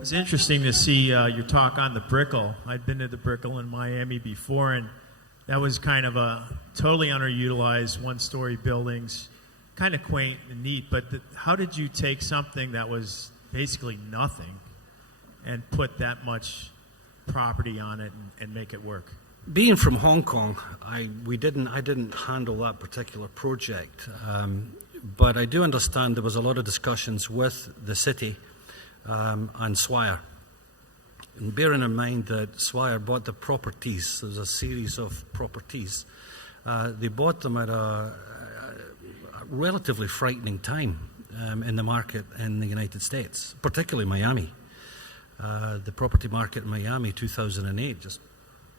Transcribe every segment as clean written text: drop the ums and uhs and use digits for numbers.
It's interesting to see your talk on the Brickell. I'd been to the Brickell in Miami before, and that was kind of a totally underutilized one-story buildings, kind of quaint and neat. But how did you take something that was basically nothing and put that much property on it and make it work? Being from Hong Kong, I didn't handle that particular project, but I do understand there was a lot of discussions with the city and Swire. And bearing in mind that Swire bought the properties, there's a series of properties, they bought them at a relatively frightening time in the market in the United States, particularly Miami. The property market in Miami 2008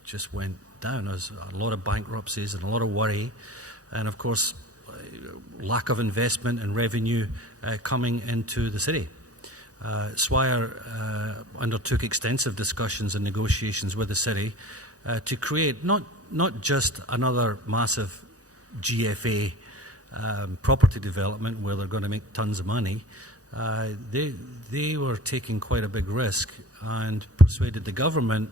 just went down. There was a lot of bankruptcies and a lot of worry, and of course lack of investment and revenue coming into the city. Swire undertook extensive discussions and negotiations with the city to create not just another massive GFA property development where they're going to make tons of money. They were taking quite a big risk and persuaded the government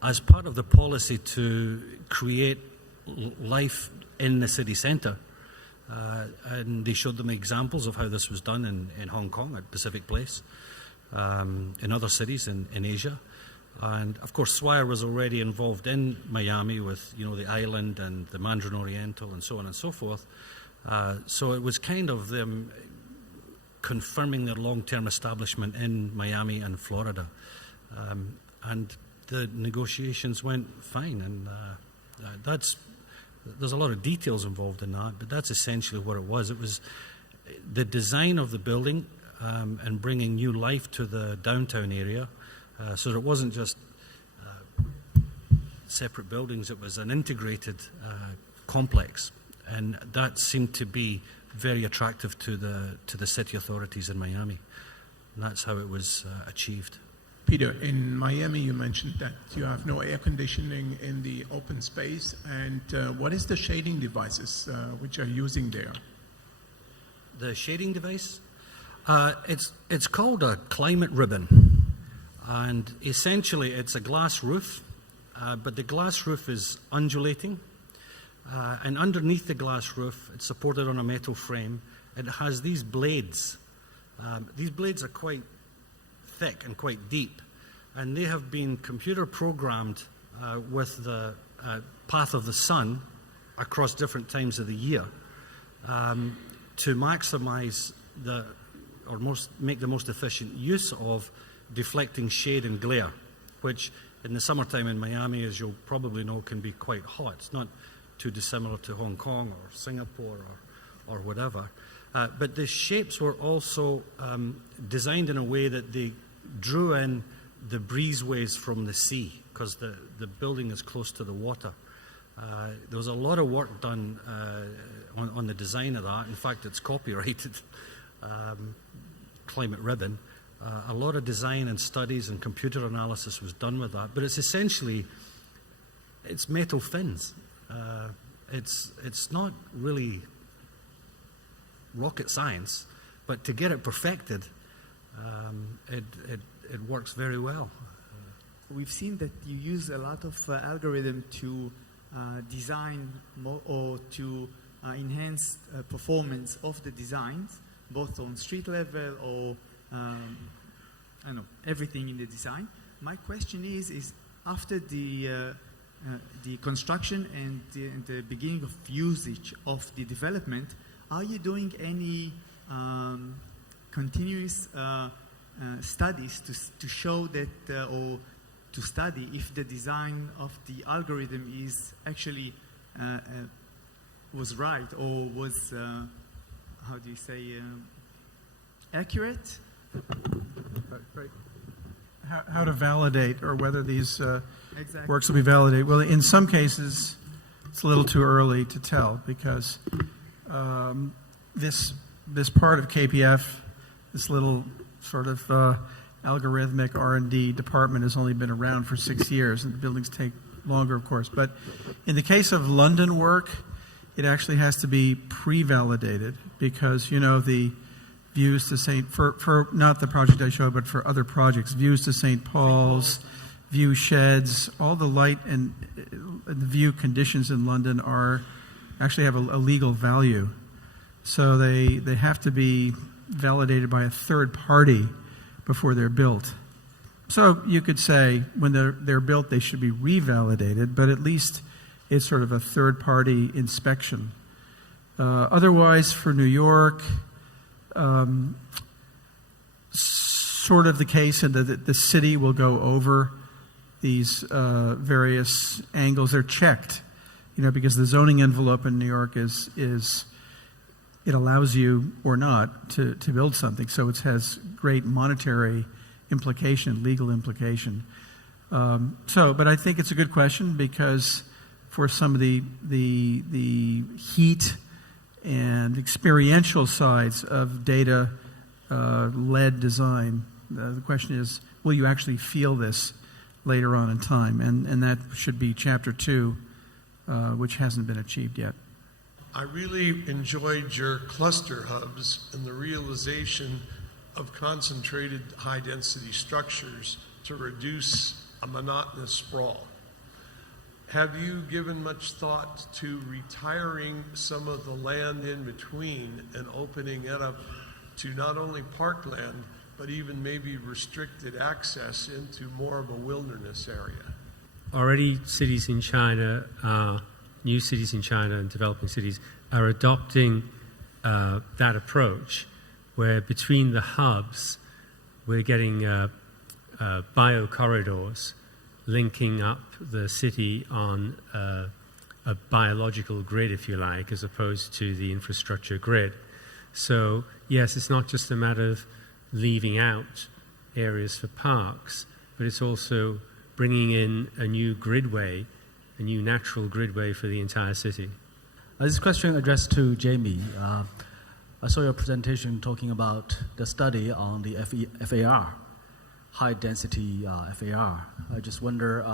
as part of the policy to create life in the city centre. And they showed them examples of how this was done in Hong Kong at Pacific Place, in other cities in Asia. And of course Swire was already involved in Miami with the island and the Mandarin Oriental and so on and so forth. So it was kind of them confirming their long-term establishment in Miami and Florida. And the negotiations went fine, and there's a lot of details involved in that, but that's essentially what it was. It was the design of the building and bringing new life to the downtown area, so that it wasn't just separate buildings, it was an integrated complex, and that seemed to be very attractive to the city authorities in Miami, and that's how it was achieved. Peter, in Miami you mentioned that you have no air conditioning in the open space, and what is the shading devices which are using there? The shading device? It's called a climate ribbon, and essentially it's a glass roof, but the glass roof is undulating, and underneath the glass roof, it's supported on a metal frame. It has these blades. These blades are quite thick and quite deep, and they have been computer programmed with the path of the sun across different times of the year to maximize make the most efficient use of deflecting shade and glare, which in the summertime in Miami, as you'll probably know, can be quite hot. It's not too dissimilar to Hong Kong or Singapore or whatever. But the shapes were also designed in a way that they drew in the breezeways from the sea, because the building is close to the water. There was a lot of work done on the design of that. In fact, it's copyrighted, Climate Ribbon. A lot of design and studies and computer analysis was done with that. But it's metal fins. It's not really rocket science, but to get it perfected, it works very well. We've seen that you use a lot of algorithm to design or to enhance performance of the designs, both on street level or everything in the design. My question is after the construction and the beginning of usage of the development, are you doing any continuous studies to show that or to study if the design of the algorithm is actually was right or was accurate? Right. How to validate, or whether these Exactly. works will be validated. Well, in some cases, it's a little too early to tell, because this part of KPF, this little sort of algorithmic R&D department, has only been around for 6 years, and the buildings take longer, of course. But in the case of London work, it actually has to be pre-validated because, the views to for not the project I showed, but for other projects, views to St. Paul's, view sheds, all the light and the view conditions in London actually have a legal value. So they have to be validated by a third party before they're built. So you could say when they're built, they should be revalidated, but at least it's sort of a third party inspection. Otherwise, for New York, sort of the case, and the city will go over these various angles. They're checked, because the zoning envelope in New York is it allows you or not to build something. So it has great monetary implication, legal implication. But I think it's a good question because for some of the heat and experiential sides of data-led design, the question is, will you actually feel this later on in time? And that should be Chapter 2, which hasn't been achieved yet. I really enjoyed your cluster hubs and the realization of concentrated high-density structures to reduce a monotonous sprawl. Have you given much thought to retiring some of the land in between and opening it up to not only parkland, but even maybe restricted access into more of a wilderness area? Already cities in China, new cities in China and developing cities are adopting that approach where between the hubs we're getting bio corridors linking up the city on a biological grid, if you like, as opposed to the infrastructure grid. So, yes, it's not just a matter of leaving out areas for parks, but it's also bringing in a new gridway, a new natural gridway for the entire city. This question addressed to Jamie. I saw your presentation talking about the study on the FAR, high-density FAR. I just wonder,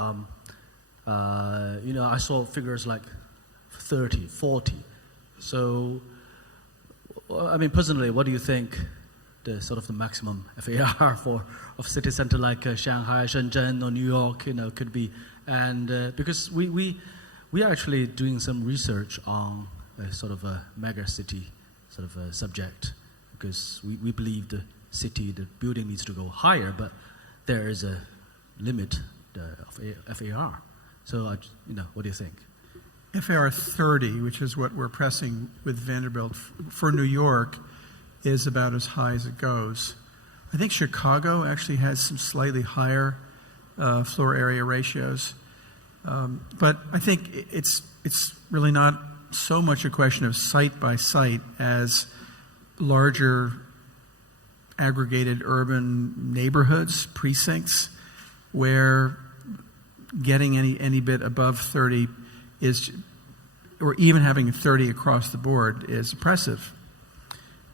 I saw figures like 30, 40. So, personally, what do you think the sort of the maximum FAR of city center like Shanghai, Shenzhen, or New York, could be? And because we are actually doing some research on a sort of a mega city sort of a subject, because we believe the building needs to go higher, but there is a limit of FAR. So, what do you think? FAR 30, which is what we're pressing with Vanderbilt for New York, is about as high as it goes. I think Chicago actually has some slightly higher floor area ratios. But I think it's really not so much a question of site by site as larger aggregated urban neighborhoods, precincts, where getting any bit above 30 is, or even having 30 across the board, is oppressive.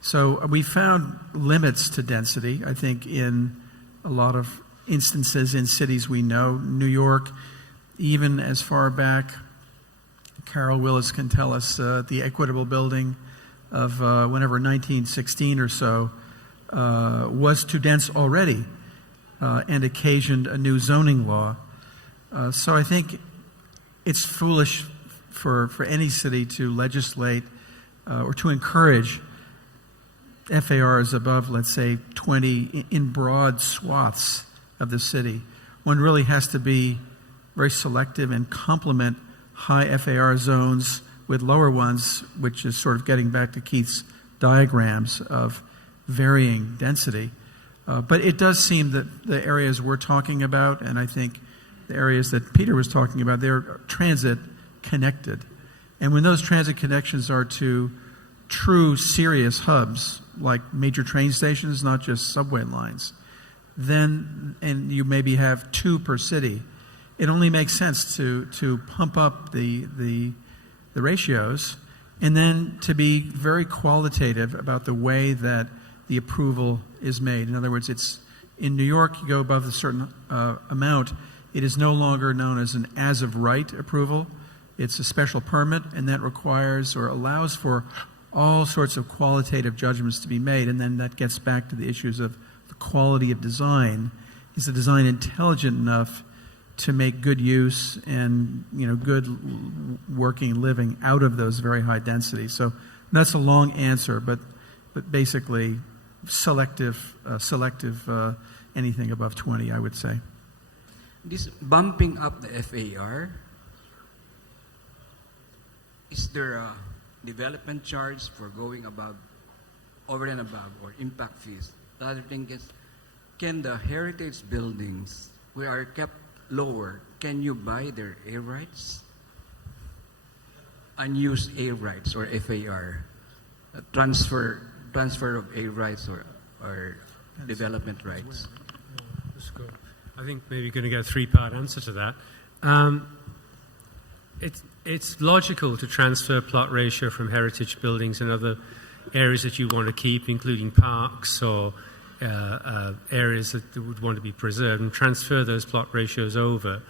So we found limits to density, I think, in a lot of instances in cities we know. New York, even as far back, Carol Willis can tell us, the Equitable Building of whenever 1916 or so was too dense already and occasioned a new zoning law. So I think it's foolish for any city to legislate or to encourage FARs above, let's say, 20 in broad swaths of the city. One really has to be very selective and complement high FAR zones with lower ones, which is sort of getting back to Keith's diagrams of varying density. But it does seem that the areas we're talking about, and I think the areas that Peter was talking about, they're transit connected. And when those transit connections are to true serious hubs, like major train stations, not just subway lines, then, and you maybe have 2 per city, it only makes sense to pump up the ratios, and then to be very qualitative about the way that the approval is made. In other words, it's in New York, you go above a certain amount, it is no longer known as an as of right approval. It's a special permit, and that requires or allows for all sorts of qualitative judgments to be made, and then that gets back to the issues of the quality of design. Is the design intelligent enough to make good use and good working living out of those very high densities? So that's a long answer, but basically selective anything above 20, I would say. This bumping up the FAR, is there a development charge for going over and above, or impact fees? The other thing is, can the heritage buildings, which are kept lower, can you buy their air rights? Unused air rights, or FAR, transfer of air rights or development rights. I think maybe you're going to get a three-part answer to that. It's logical to transfer plot ratio from heritage buildings and other areas that you want to keep, including parks or areas that would want to be preserved, and transfer those plot ratios over.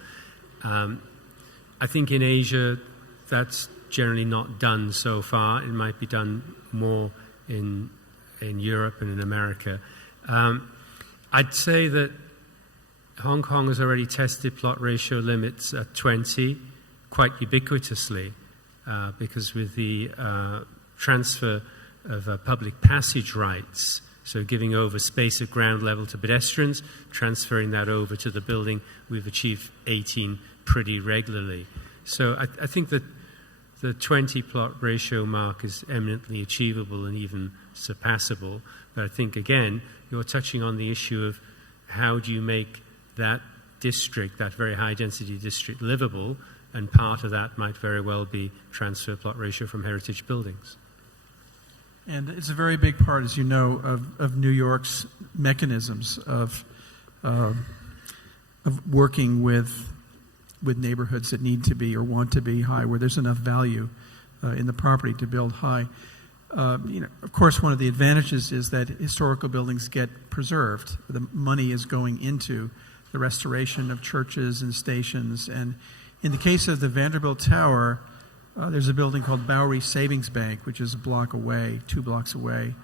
I think in Asia that's generally not done so far. It might be done more in Europe and in America. I'd say that Hong Kong has already tested plot ratio limits at 20 quite ubiquitously, because with the transfer of public passage rights, so giving over space at ground level to pedestrians, transferring that over to the building, we've achieved 18 pretty regularly. So I think that the 20 plot ratio mark is eminently achievable and even surpassable. But I think, again, you're touching on the issue of how do you make that district, that very high density district, livable, and part of that might very well be transfer plot ratio from heritage buildings. And it's a very big part, as you know, of New York's mechanisms of working with neighborhoods that need to be or want to be high, where there's enough value in the property to build high. Of course, one of the advantages is that historical buildings get preserved. The money is going into the restoration of churches and stations. And in the case of the Vanderbilt Tower, there's a building called Bowery Savings Bank, which is a block away, 2 blocks away.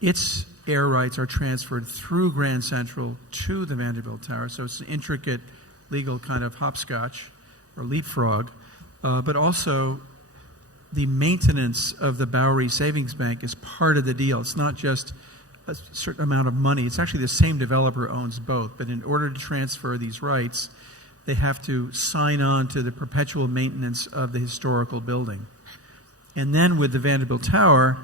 Its air rights are transferred through Grand Central to the Vanderbilt Tower. So it's an intricate legal kind of hopscotch or leapfrog. But also, the maintenance of the Bowery Savings Bank is part of the deal. It's not just a certain amount of money. It's actually the same developer owns both. But in order to transfer these rights, they have to sign on to the perpetual maintenance of the historical building. And then with the Vanderbilt Tower,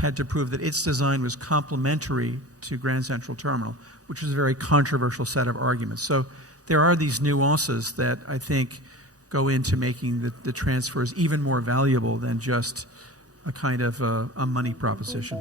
had to prove that its design was complementary to Grand Central Terminal, which was a very controversial set of arguments. So there are these nuances that I think go into making the transfers even more valuable than just a kind of a money proposition.